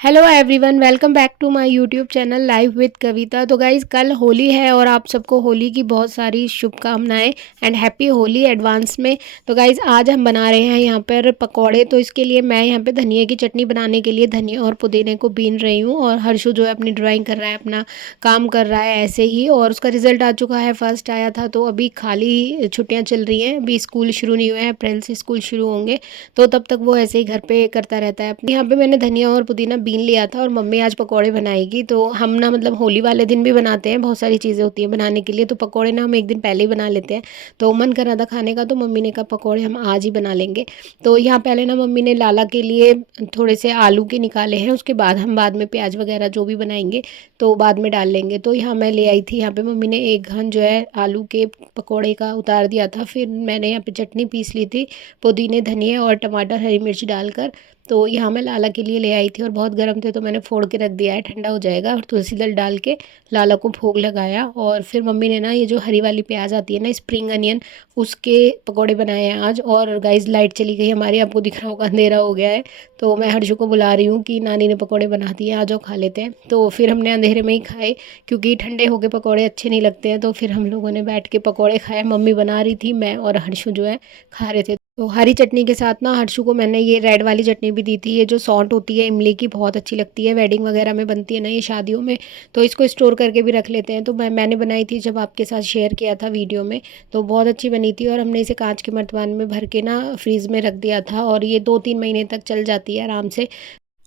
Hello everyone, welcome back to my YouTube channel live with Kavita. तो guys, कल होली है और आप सबको होली की बहुत सारी शुभकामनाएं एंड हैप्पी होली एडवांस में। तो गाइज़, आज हम बना रहे हैं यहाँ पर पकौड़े। तो इसके लिए मैं यहाँ पे धनिया की चटनी बनाने के लिए धनिया और पुदीने को बीन रही हूँ और हर्षु जो है अपनी ड्राइंग कर रहा है, अपना काम कर रहा है ऐसे ही। और उसका रिजल्ट आ चुका है, फर्स्ट आया था। तो अभी खाली छुट्टियाँ चल रही हैं, अभी स्कूल शुरू नहीं हुए हैं, अप्रैल से स्कूल शुरू होंगे। तो तब तक वो ऐसे ही घर पे करता रहता है। यहाँ पे मैंने धनिया और पुदीना बीन लिया था और मम्मी आज पकौड़े बनाएगी। तो हम ना मतलब होली वाले दिन भी बनाते हैं, बहुत सारी चीज़ें होती हैं बनाने के लिए। तो पकौड़े ना हम एक दिन पहले ही बना लेते हैं। तो मन कर रहा था खाने का, तो मम्मी ने कहा पकौड़े हम आज ही बना लेंगे। तो यहाँ पहले ना मम्मी ने लाला के लिए थोड़े से आलू के निकाले हैं, उसके बाद हम बाद में प्याज वगैरह जो भी बनाएंगे तो बाद में डाल लेंगे। तो यहाँ मैं ले आई थी, यहाँ पे मम्मी ने एक घन जो है आलू के पकौड़े का उतार दिया था। फिर मैंने यहाँ पे चटनी पीस ली थी, पुदीने धनिया और टमाटर हरी मिर्च डालकर। तो यहाँ मैं लाला के लिए ले आई थी और बहुत गर्म थे तो मैंने फोड़ के रख दिया है, ठंडा हो जाएगा। और तुलसी दल डाल के लाला को भोग लगाया। और फिर मम्मी ने ना ये जो हरी वाली प्याज आती है ना, स्प्रिंग अनियन, उसके पकौड़े बनाए हैं आज। और गाइस, लाइट चली गई हमारी, आपको दिख रहा होगा अंधेरा हो गया है। तो मैं हर्षु को बुला रही हूँ कि नानी ने पकौड़े बना दिए, आ जाओ खा लेते हैं। तो फिर हमने अंधेरे में ही खाए, क्योंकि ठंडे होके पकौड़े अच्छे नहीं लगते हैं। तो फिर हम लोगों ने बैठ के पकौड़े खाए, मम्मी बना रही थी, मैं और हर्षु जो है खा रहे थे। तो हरी चटनी के साथ ना हर्षु को मैंने ये रेड वाली चटनी भी दी थी। ये जो सौंठ होती है इमली की, बहुत अच्छी लगती है, वेडिंग वगैरह में बनती है ना ये, शादियों में। तो इसको स्टोर करके भी रख लेते हैं। तो मैंने बनाई थी जब आपके साथ शेयर किया था वीडियो में, तो बहुत अच्छी बनी थी। और हमने इसे कांच के मर्तबान में भर के ना फ्रीज़ में रख दिया था और ये 2-3 महीने तक चल जाती है आराम से।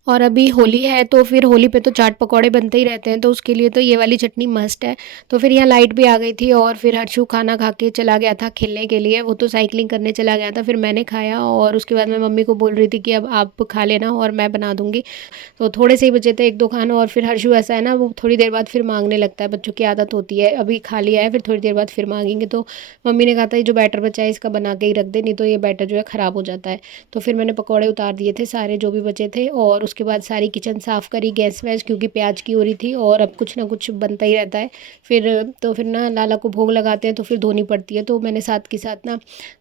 और अभी होली है तो फिर होली पे तो चाट पकौड़े बनते ही रहते हैं, तो उसके लिए तो ये वाली चटनी मस्ट है। तो फिर यहाँ लाइट भी आ गई थी और फिर हर्षु खाना खा के चला गया था खेलने के लिए, वो तो साइकिलिंग करने चला गया था। फिर मैंने खाया और उसके बाद मैं मम्मी को बोल रही थी कि अब आप खा लेना और मैं बना दूँगी। तो थोड़े से ही बचे थे, 1-2 खाना। और फिर हर्षु ऐसा है ना, वो थोड़ी देर बाद फिर मांगने लगता है, बच्चों की आदत होती है। अभी खा लिया है, फिर थोड़ी देर बाद फिर मांगेंगे। तो मम्मी ने कहा था ये जो बैटर बचा है इसका बना के ही रख दे, नहीं तो ये बैटर जो है ख़राब हो जाता है। तो फिर मैंने पकौड़े उतार दिए थे सारे जो भी बचे थे, और उसके बाद सारी किचन साफ़ करी, गैस वैस, क्योंकि प्याज की हो रही थी और अब कुछ ना कुछ बनता ही रहता है। फिर ना लाला को भोग लगाते हैं तो फिर धोनी पड़ती है। तो मैंने साथ के साथ ना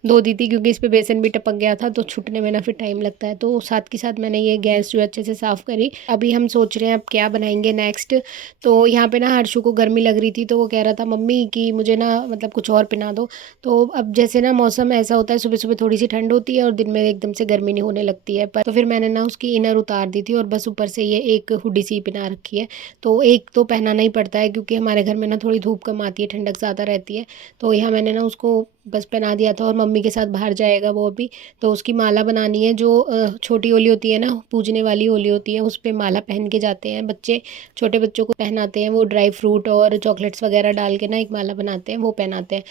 धो दी थी, क्योंकि इस पे बेसन भी टपक गया था तो छुटने में ना फिर टाइम लगता है। तो साथ के साथ मैंने ये गैस जो है अच्छे से साफ़ करी। अभी हम सोच रहे हैं अब क्या बनाएंगे नेक्स्ट। तो यहाँ पे ना हर्षु को गर्मी लग रही थी, तो वो कह रहा था मम्मी कि मुझे ना मतलब कुछ और पिला दो। तो अब जैसे ना मौसम ऐसा होता है, सुबह सुबह थोड़ी सी ठंड होती है और दिन में एकदम से गर्मी नहीं होने लगती है। पर तो फिर मैंने ना उसकी इनर उतार दी थी और बस ऊपर से ये एक हुडी सी पहना रखी है। तो एक तो पहनाना ही पड़ता है, क्योंकि हमारे घर में ना थोड़ी धूप कम आती है, ठंडक ज़्यादा रहती है। तो यहाँ मैंने ना उसको बस पहना दिया था। और मम्मी के साथ बाहर जाएगा वो अभी, तो उसकी माला बनानी है। जो छोटी होली होती है ना, पूजने वाली होली होती है, उस पर माला पहन के जाते हैं बच्चे, छोटे बच्चों को पहनाते हैं। वो ड्राई फ्रूट और चॉकलेट्स वगैरह डाल के ना एक माला बनाते हैं, वो पहनाते हैं।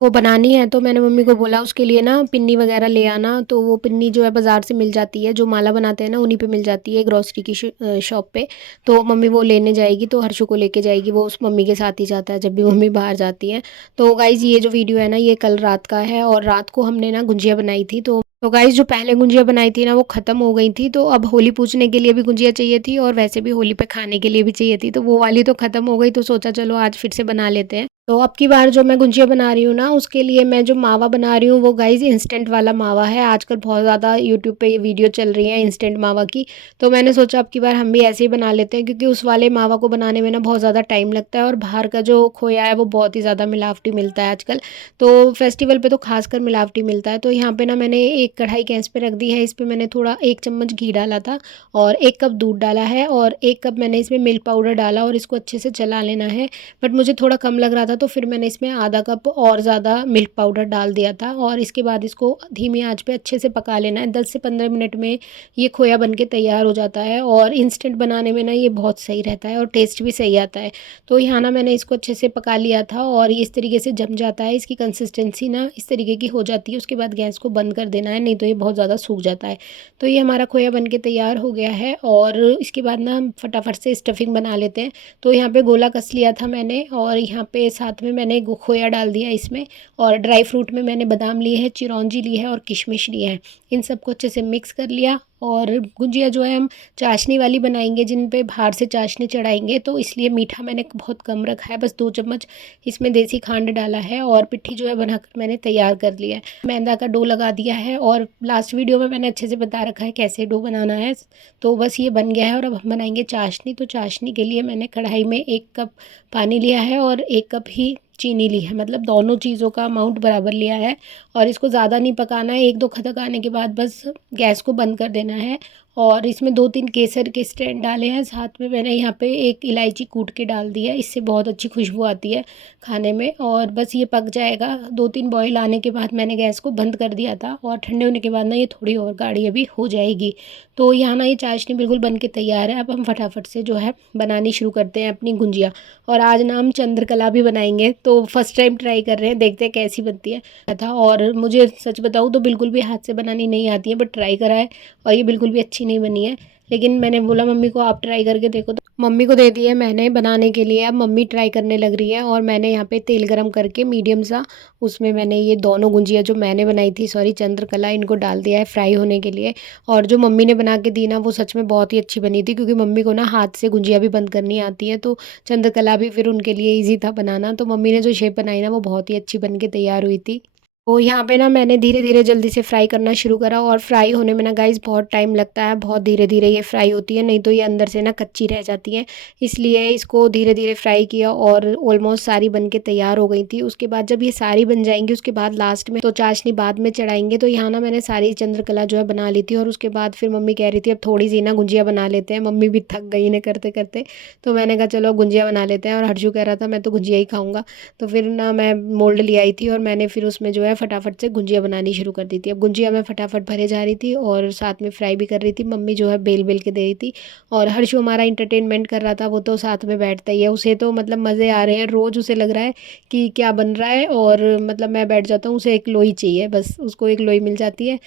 वो बनानी है। तो मैंने मम्मी को बोला उसके लिए ना पिन्नी वगैरह ले आना। तो वो पिन्नी जो है बाज़ार से मिल जाती है, जो माला बनाते हैं ना उन्हीं पे मिल जाती है, ग्रॉसरी की शॉप पे। तो मम्मी वो लेने जाएगी, तो हर्षु को लेके जाएगी। वो उस मम्मी के साथ ही जाता है जब भी मम्मी बाहर जाती है। तो गाइज़, ये जो वीडियो है ना ये कल रात का है, और रात को हमने ना गुंजिया बनाई थी। तो गाइज़, जो पहले गुंजिया बनाई थी ना वो ख़त्म हो गई थी। तो अब होली पूजने के लिए भी गुंजिया चाहिए थी और वैसे भी होली पे खाने के लिए भी चाहिए थी। तो वो वाली तो ख़त्म हो गई, तो सोचा चलो आज फिर से बना लेते हैं। तो अब की बार जो मैं गुंजिया बना रही हूँ ना, उसके लिए मैं जो मावा बना रही हूँ वो गाइज़ इंस्टेंट वाला मावा है। आजकल बहुत ज़्यादा यूट्यूब पे ये वीडियो चल रही है इंस्टेंट मावा की। तो मैंने सोचा अब की बार हम भी ऐसे ही बना लेते हैं, क्योंकि उस वाले मावा को बनाने में ना बहुत ज़्यादा टाइम लगता है और बाहर का जो खोया है वो बहुत ही ज़्यादा मिलावटी मिलता है आजकल। तो फेस्टिवल पे तो खासकर मिलावटी मिलता है। तो यहाँ पे ना मैंने एक कढ़ाई गैस पे रख दी है, इस पे मैंने थोड़ा 1 चम्मच घी डाला था और 1 कप दूध डाला है और 1 कप मैंने इसमें मिल्क पाउडर डाला और इसको अच्छे से चला लेना है। बट मुझे थोड़ा कम लग रहा था, तो फिर मैंने इसमें आधा कप और ज़्यादा मिल्क पाउडर डाल दिया था। और इसके बाद इसको धीमी आंच पे अच्छे से पका लेना है। 10 से 15 मिनट में ये खोया बन के तैयार हो जाता है। और इंस्टेंट बनाने में ना ये बहुत सही रहता है और टेस्ट भी सही आता है। तो यहाँ ना मैंने इसको अच्छे से पका लिया था और ये इस तरीके से जम जाता है। इसकी कंसिस्टेंसी ना इस तरीके की हो जाती है। उसके बाद गैस को बंद कर देना है, नहीं तो ये बहुत ज़्यादा सूख जाता है। तो ये हमारा खोया बन के तैयार हो गया है। और इसके बाद ना हम फटाफट से स्टफिंग बना लेते हैं। तो यहाँ पे गोला कस लिया था मैंने और यहाँ पे साथ में मैंने खोया डाल दिया इसमें। और ड्राई फ्रूट में मैंने बादाम लिए हैं, चिरौंजी ली है और किशमिश ली है। इन सबको अच्छे से मिक्स कर लिया और गुजिया जो है हम चाशनी वाली बनाएंगे, जिन पे बाहर से चाशनी चढ़ाएंगे, तो इसलिए मीठा मैंने बहुत कम रखा है, बस 2 चम्मच इसमें देसी खांड डाला है और पिट्ठी जो है बनाकर मैंने तैयार कर लिया है। मैदा का डो लगा दिया है और लास्ट वीडियो में मैंने अच्छे से बता रखा है कैसे डो बनाना है। तो बस ये बन गया है और अब हम बनाएंगे चाशनी। तो चाशनी के लिए मैंने कढ़ाई में 1 कप पानी लिया है और 1 कप ही चीनी ली है, मतलब दोनों चीज़ों का अमाउंट बराबर लिया है। और इसको ज़्यादा नहीं पकाना है, 1-2 खदक आने के बाद बस गैस को बंद कर देना है। और इसमें 2-3 केसर के स्टैंड डाले हैं, साथ में मैंने यहाँ पे 1 इलायची कूट के डाल दी है, इससे बहुत अच्छी खुशबू आती है खाने में। और बस ये पक जाएगा। 2-3 बॉईल आने के बाद मैंने गैस को बंद कर दिया था और ठंडे होने के बाद ना ये थोड़ी और गाढ़ी अभी हो जाएगी। तो यहाँ ना ये चाशनी बिल्कुल बन के तैयार है। अब हम फटाफट से जो है बनानी शुरू करते हैं अपनी गुंजिया। और आज ना हम चंद्रकला भी बनाएंगे, तो फर्स्ट टाइम ट्राई कर रहे हैं, देखते हैं कैसी बनती है था। और मुझे सच बताऊँ तो बिल्कुल भी हाथ से बनानी नहीं आती है, बट ट्राई करा है और ये बिल्कुल भी अच्छी नहीं बनी है। लेकिन मैंने बोला मम्मी को आप ट्राई करके देखो, तो मम्मी को दे दी है मैंने बनाने के लिए। अब मम्मी ट्राई करने लग रही है और मैंने यहाँ पे तेल गरम करके मीडियम सा, उसमें मैंने ये दोनों गुंजिया जो मैंने बनाई थी, सॉरी चंद्रकला, इनको डाल दिया है फ्राई होने के लिए। और जो मम्मी ने बना के दी ना, वो सच में बहुत ही अच्छी बनी थी, क्योंकि मम्मी को ना हाथ से गुंजिया भी बंद करनी आती है, तो चंद्रकला भी फिर उनके लिए ईजी था बनाना। तो मम्मी ने जो शेप बनाई ना, वो बहुत ही अच्छी बन के तैयार हुई थी। तो यहाँ पे ना मैंने धीरे धीरे जल्दी से फ्राई करना शुरू करा। और फ्राई होने में ना गाइस बहुत टाइम लगता है, बहुत धीरे धीरे ये फ्राई होती है, नहीं तो ये अंदर से ना कच्ची रह जाती है। इसलिए इसको धीरे धीरे फ्राई किया और ऑलमोस्ट सारी बन के तैयार हो गई थी। उसके बाद जब ये सारी बन जाएंगी, उसके बाद लास्ट में तो चाशनी बाद में चढ़ाएंगे। तो यहाँ ना मैंने सारी चंद्रकला जो है बना ली थी। और उसके बाद फिर मम्मी कह रही थी अब थोड़ी सी ना गुंजिया बना लेते हैं, मम्मी भी थक गई इन्हें करते करते। तो मैंने कहा चलो गुंजिया बना लेते हैं। और हर्षू कह रहा था मैं तो गुंजिया ही खाऊंगा। तो फिर ना मैं मोल्ड ले आई थी और मैंने फिर उसमें जो है फटाफट से गुंजिया बनानी शुरू कर दी थी। अब गुंजिया मैं फटाफट भरे जा रही थी और साथ में फ्राई भी कर रही थी। मम्मी जो है बेल बेल के दे रही थी। और हर्षु हमारा इंटरटेनमेंट कर रहा था, वो तो साथ में बैठता ही है, उसे तो मतलब मज़े आ रहे हैं। रोज़ उसे लग रहा है कि क्या बन रहा है, और मतलब मैं बैठ जाता हूँ, उसे एक लोई चाहिए, बस उसको एक लोई मिल जाती है,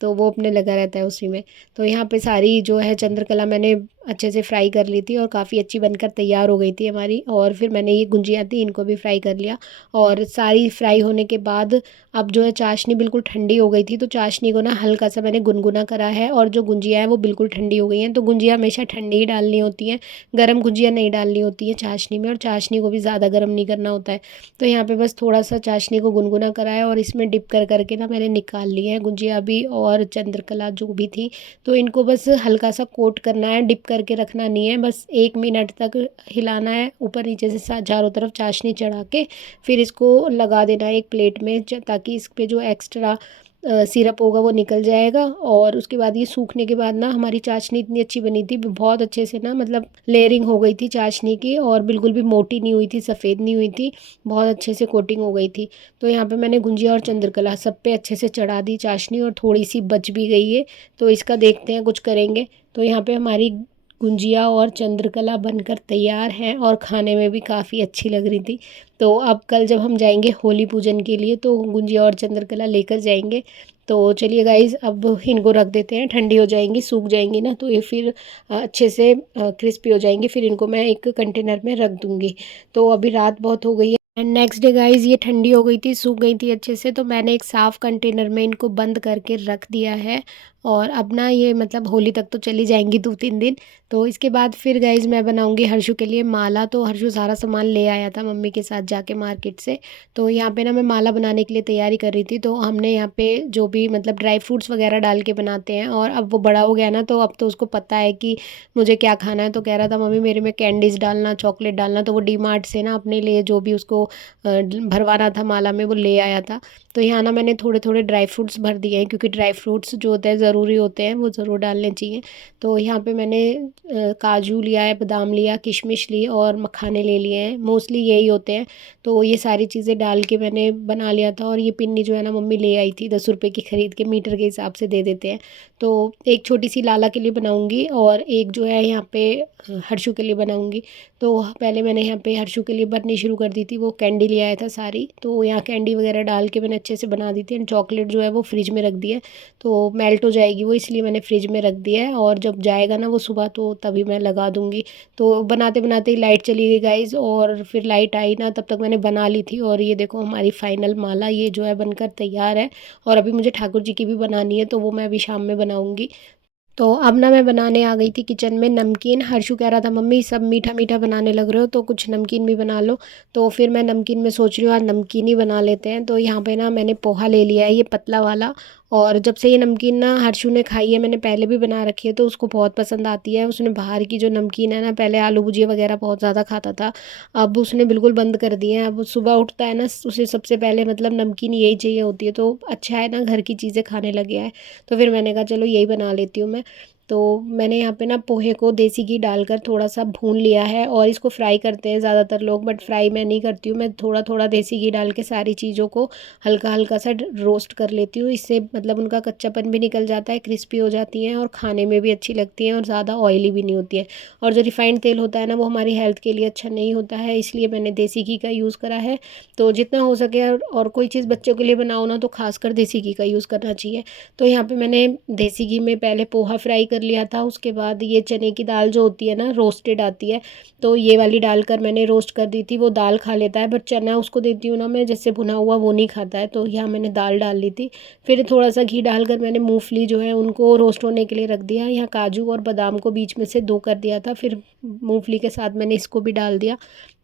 तो वो अपने लगा रहता है उसी में। तो यहाँ पे सारी जो है चंद्रकला मैंने अच्छे से फ्राई कर ली थी और काफ़ी अच्छी बनकर तैयार हो गई थी हमारी। और फिर मैंने ये गुंजिया थी, इनको भी फ्राई कर लिया। और सारी फ्राई होने के बाद अब जो है चाशनी बिल्कुल ठंडी हो गई थी, तो चाशनी को ना हल्का सा मैंने गुनगुना करा है। और जो गुंजिया है वो बिल्कुल ठंडी हो गई हैं। तो गुंजिया हमेशा ठंडी ही डालनी होती है, गर्म गुंजिया नहीं डालनी होती है चाशनी में। और चाशनी को भी ज़्यादा गर्म नहीं करना होता है। तो यहाँ पे बस थोड़ा सा चाशनी को गुनगुना करा है और इसमें डिप कर करके ना मैंने निकाल ली है गुंजिया भी और चंद्रकला जो भी थी। तो इनको बस हल्का सा कोट करना है, डिप करके रखना नहीं है, बस 1 मिनट तक हिलाना है ऊपर नीचे से चारों तरफ चाशनी चढ़ा के। फिर इसको लगा देना है एक प्लेट में, ताकि इस पे जो एक्स्ट्रा सिरप होगा वो निकल जाएगा। और उसके बाद ये सूखने के बाद ना हमारी चाशनी इतनी अच्छी बनी थी, बहुत अच्छे से ना मतलब लेयरिंग हो गई थी चाशनी की, और बिल्कुल भी मोटी नहीं हुई थी, सफ़ेद नहीं हुई थी, बहुत अच्छे से कोटिंग हो गई थी। तो यहाँ पे मैंने गुंजिया और चंद्रकला सब पे अच्छे से चढ़ा दी चाशनी, और थोड़ी सी बच भी गई है, तो इसका देखते हैं कुछ करेंगे। तो यहाँ पे हमारी गुंजिया और चंद्रकला बनकर तैयार हैं और खाने में भी काफ़ी अच्छी लग रही थी। तो अब कल जब हम जाएंगे होली पूजन के लिए, तो गुंजिया और चंद्रकला लेकर जाएंगे। तो चलिए गाइज़, अब इनको रख देते हैं, ठंडी हो जाएंगी, सूख जाएंगी ना, तो ये फिर अच्छे से क्रिस्पी हो जाएंगी। फिर इनको मैं एक कंटेनर में रख दूँगी। तो अभी रात बहुत हो गई है एंड नेक्स्ट डे गाइज़ ये ठंडी हो गई थी, सूख गई थी अच्छे से। तो मैंने एक साफ़ कंटेनर में इनको बंद करके रख दिया है। और अब ना ये मतलब होली तक तो चली जाएंगी 2-3 दिन। तो इसके बाद फिर गाइज़ मैं बनाऊंगी हर्षु के लिए माला। तो हर्षु सारा सामान ले आया था मम्मी के साथ जाके मार्केट से। तो यहाँ पे ना मैं माला बनाने के लिए तैयारी कर रही थी। तो हमने यहाँ पे जो भी मतलब ड्राई फ्रूट्स वगैरह डाल के बनाते हैं, और अब वो बड़ा हो गया ना, तो अब तो उसको पता है कि मुझे क्या खाना है। तो कह रहा था मम्मी मेरे में कैंडीज़ डालना, चॉकलेट डालना। तो वो डी मार्ट से ना अपने लिए जो भी उसको भरवाना था माला में, वो ले आया था। तो यहाँ ना मैंने थोड़े थोड़े ड्राई फ्रूट्स भर दिए हैं, क्योंकि ड्राई फ्रूट्स जो होते हैं ज़रूरी होते हैं, वो ज़रूर डालने चाहिए। तो यहाँ पे मैंने काजू लिया है, बादाम लिया, किशमिश ली और मखाने ले लिए हैं, मोस्टली यही होते हैं। तो ये सारी चीज़ें डाल के मैंने बना लिया था। और ये पिन्नी जो है ना मम्मी ले आई थी 10 रुपये की, ख़रीद के मीटर के हिसाब से दे देते हैं। तो एक छोटी सी लाला के लिए बनाऊँगी और एक जो है यहाँ पे हर्षु के लिए बनाऊँगी। तो पहले मैंने यहाँ पे हर्षु के लिए बननी शुरू कर दी थी, वो कैंडी ले आया था सारी। तो यहाँ कैंडी वगैरह डाल के मैंने अच्छे से बना दी थी। एंड चॉकलेट जो है वो फ्रिज में रख दी है, तो मेल्ट हो जाएगी वो, इसलिए मैंने फ्रिज में रख दिया है। और जब जाएगा ना वो सुबह, तो तभी मैं लगा दूँगी। तो बनाते बनाते ही लाइट चली गई गाइज़, और फिर लाइट आई ना, तब तक मैंने बना ली थी। और ये देखो हमारी फाइनल माला ये जो है बनकर तैयार है। और अभी मुझे ठाकुर जी की भी बनानी है, तो वो मैं अभी शाम में बनाऊँगी। तो अब ना मैं बनाने आ गई थी किचन में नमकीन। हर्षु कह रहा था मम्मी सब मीठा मीठा बनाने लग रहे हो तो कुछ नमकीन भी बना लो। तो फिर मैं नमकीन में सोच रही हूँ आज नमकीन ही बना लेते हैं। तो यहाँ पे ना मैंने पोहा ले लिया है ये पतला वाला। और जब से ये नमकीन ना हर्षु ने खाई है, मैंने पहले भी बना रखी है तो उसको बहुत पसंद आती है। उसने बाहर की जो नमकीन है ना, पहले आलू भुजिया वगैरह बहुत ज़्यादा खाता था, अब उसने बिल्कुल बंद कर दिए हैं। अब सुबह उठता है ना, उसे सबसे पहले मतलब नमकीन यही चाहिए होती है। तो अच्छा है ना, घर की चीज़ें खाने लगे है। तो फिर मैंने कहा चलो यही बना लेती हूँ मैं। तो मैंने यहाँ पे ना पोहे को देसी घी डालकर थोड़ा सा भून लिया है और इसको फ्राई करते हैं ज़्यादातर लोग, बट फ्राई मैं नहीं करती हूँ। मैं थोड़ा थोड़ा देसी घी डाल के सारी चीज़ों को हल्का हल्का सा रोस्ट कर लेती हूँ। इससे मतलब उनका कच्चापन भी निकल जाता है, क्रिस्पी हो जाती हैं और खाने में भी अच्छी लगती हैं और ज़्यादा ऑयली भी नहीं होती है। और जो रिफाइंड तेल होता है ना, वो हमारी हेल्थ के लिए अच्छा नहीं होता है, इसलिए मैंने देसी घी का यूज़ करा है। तो जितना हो सके, और कोई चीज़ बच्चों के लिए बनाओ ना तो खासकर देसी घी का यूज़ करना चाहिए। तो यहाँ पे मैंने देसी घी में पहले पोहा फ्राई कर लिया था, उसके बाद ये चने की दाल जो होती है ना, रोस्टेड आती है, तो ये वाली डालकर मैंने रोस्ट कर दी थी। वो दाल खा लेता है, बट चना उसको देती हूँ ना मैं जैसे भुना हुआ, वो नहीं खाता है, तो यहाँ मैंने दाल डाल ली थी। फिर थोड़ा सा घी डालकर मैंने मूंगफली जो है उनको रोस्ट होने के लिए रख दिया। यहाँ काजू और बादाम को बीच में से दो कर दिया था, फिर मूंगफली के साथ मैंने इसको भी डाल दिया।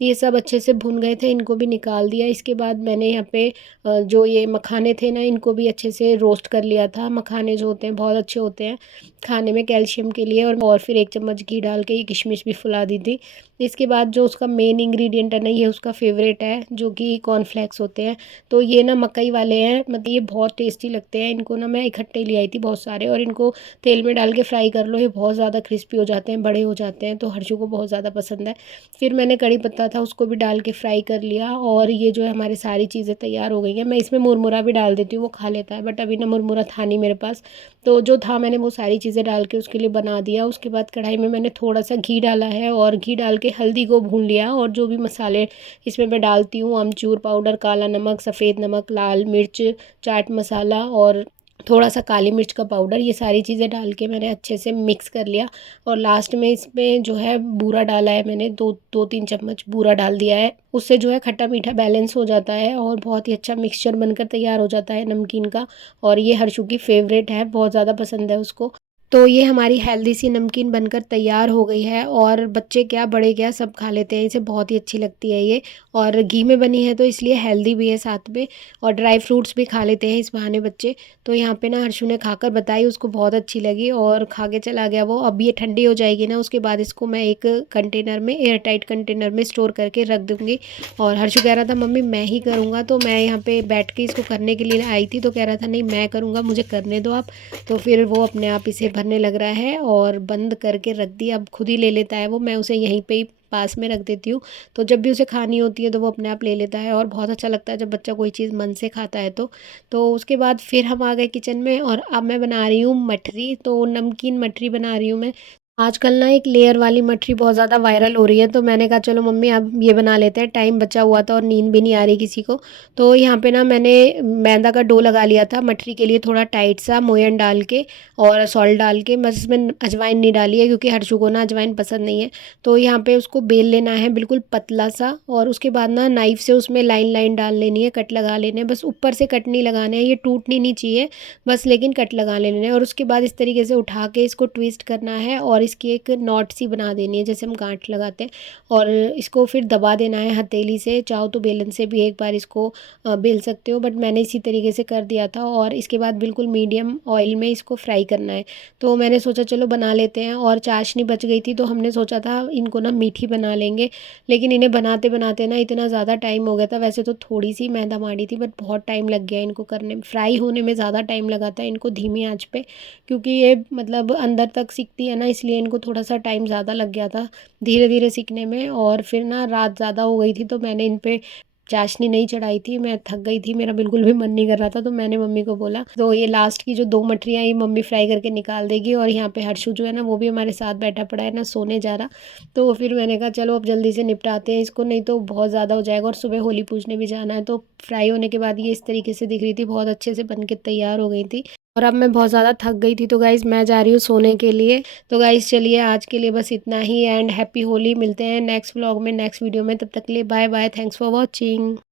ये सब अच्छे से भुन गए थे, इनको भी निकाल दिया। इसके बाद मैंने यहाँ पे जो ये मखाने थे ना, इनको भी अच्छे से रोस्ट कर लिया था। मखाने जो होते हैं बहुत अच्छे होते हैं खाने में कैल्शियम के लिए। और फिर एक चम्मच घी डाल के ये किशमिश भी फुला दी थी। इसके बाद जो उसका मेन इंग्रेडिएंट है ना, ये उसका फेवरेट है जो कि कॉर्नफ्लेक्स होते हैं। तो ये ना मकई वाले हैं, मतलब ये बहुत टेस्टी लगते हैं। इनको ना मैं इकट्ठे ले आई थी बहुत सारे, और इनको तेल में डाल के फ्राई कर लो, ये बहुत ज़्यादा क्रिस्पी हो जाते हैं, बड़े हो जाते हैं, तो हर्षू को बहुत ज़्यादा पसंद है। फिर मैंने कड़ी पत्ता था उसको भी डाल के फ्राई कर लिया। और ये जो है हमारी सारी चीज़ें तैयार हो गई हैं। मैं इसमें मुरमुरा भी डाल देती हूँ, वो खा लेता है, बट अभी ना मुरमुरा था नहीं मेरे पास, तो जो था मैंने वो सारी चीज़ें डाल के उसके लिए बना दिया। उसके बाद कढ़ाई में मैंने थोड़ा सा घी डाला है और घी डाल के हल्दी को भून लिया। और जो भी मसाले इसमें मैं डालती हूँ, अमचूर पाउडर, काला नमक, सफ़ेद नमक, लाल मिर्च, चाट मसाला और थोड़ा सा काली मिर्च का पाउडर, ये सारी चीज़ें डाल के मैंने अच्छे से मिक्स कर लिया। और लास्ट में इसमें जो है बूरा डाला है मैंने, दो दो तीन चम्मच बूरा डाल दिया है। उससे जो है खट्टा मीठा बैलेंस हो जाता है और बहुत ही अच्छा मिक्सचर बनकर तैयार हो जाता है नमकीन का। और ये हर्षु की फेवरेट है, बहुत ज़्यादा पसंद है उसको। तो ये हमारी हेल्दी सी नमकीन बनकर तैयार हो गई है, और बच्चे क्या बड़े क्या सब खा लेते हैं इसे, बहुत ही अच्छी लगती है ये। और घी में बनी है तो इसलिए हेल्दी भी है साथ में, और ड्राई फ्रूट्स भी खा लेते हैं इस बहाने बच्चे। तो यहाँ पे ना हर्षु ने खाकर बताई, उसको बहुत अच्छी लगी और खा के चला गया वो। अब ये ठंडी हो जाएगी ना, उसके बाद इसको मैं एक कंटेनर में, एयर टाइट कंटेनर में स्टोर करके रख दूँगी। और हर्षु कह रहा था मम्मी मैं ही करूँगा, तो मैं यहाँ पे बैठ के इसको करने के लिए आई थी, तो कह रहा था नहीं मैं करूँगा, मुझे करने दो आप। तो फिर वो अपने आप इसे भरने लग रहा है और बंद करके रख दिया। अब खुद ही ले लेता है वो, मैं उसे यहीं पे ही पास में रख देती हूँ, तो जब भी उसे खानी होती है तो वो अपने आप ले लेता है। और बहुत अच्छा लगता है जब बच्चा कोई चीज़ मन से खाता है तो उसके बाद फिर हम आ गए किचन में, और अब मैं बना रही हूँ मठरी। तो नमकीन मठरी बना रही हूँ मैं। आजकल ना एक लेयर वाली मठरी बहुत ज़्यादा वायरल हो रही है, तो मैंने कहा चलो मम्मी अब ये बना लेते हैं, टाइम बचा हुआ था और नींद भी नहीं आ रही किसी को। तो यहाँ पे ना मैंने मैदा का डो लगा लिया था मठरी के लिए, थोड़ा टाइट सा मोयन डाल के और सॉल्ट डाल के। बस इसमें अजवाइन नहीं डाली है क्योंकि हर्षु को ना अजवाइन पसंद नहीं है। तो यहाँ पे उसको बेल लेना है बिल्कुल पतला सा, और उसके बाद ना नाइफ से उसमें लाइन लाइन डाल लेनी है, कट लगा लेने हैं, बस ऊपर से कट नहीं लगाने हैं, ये टूटनी नहीं चाहिए बस, लेकिन कट लगा लेने हैं। और उसके बाद इस तरीके से उठा के इसको ट्विस्ट करना है और इसकी एक नॉट सी बना देनी है जैसे हम गांठ लगाते हैं। और इसको फिर दबा देना है हथेली से, चाहो तो बेलन से भी एक बार इसको बेल सकते हो, बट मैंने इसी तरीके से कर दिया था। और इसके बाद बिल्कुल मीडियम ऑयल में इसको फ्राई करना है। तो मैंने सोचा चलो बना लेते हैं, और चाशनी बच गई थी तो हमने सोचा था इनको ना मीठी बना लेंगे। लेकिन इन्हें बनाते बनाते ना इतना ज़्यादा टाइम हो गया था, वैसे तो थोड़ी सी मैदा माड़ी थी बट बहुत टाइम लग गया इनको करने में, फ्राई होने में ज़्यादा टाइम लगा था इनको धीमी आंच पे, क्योंकि ये मतलब अंदर तक सिकती है ना, इसलिए इनको थोड़ा सा टाइम ज़्यादा लग गया था धीरे धीरे सीखने में। और फिर ना रात ज़्यादा हो गई थी तो मैंने इन पे चाशनी नहीं चढ़ाई थी, मैं थक गई थी, मेरा बिल्कुल भी मन नहीं कर रहा था, तो मैंने मम्मी को बोला तो ये लास्ट की जो दो मठरियाँ ये मम्मी फ्राई करके निकाल देगी। और यहाँ पे हर्षु जो है ना वो भी हमारे साथ बैठा पड़ा है ना, सोने जा रहा। तो फिर मैंने कहा चलो अब जल्दी से निपटाते हैं इसको, नहीं तो बहुत ज़्यादा हो जाएगा, और सुबह होली पूजने भी जाना है। तो फ्राई होने के बाद ये इस तरीके से दिख रही थी, बहुत अच्छे से बन के तैयार हो गई थी। और अब मैं बहुत ज़्यादा थक गई थी तो गाइज़ मैं जा रही हूँ सोने के लिए। तो गाइज़ चलिए आज के लिए बस इतना ही, एंड हैप्पी होली। मिलते हैं नेक्स्ट व्लॉग में, नेक्स्ट वीडियो में, तब तक के लिए bye bye, thanks for watching.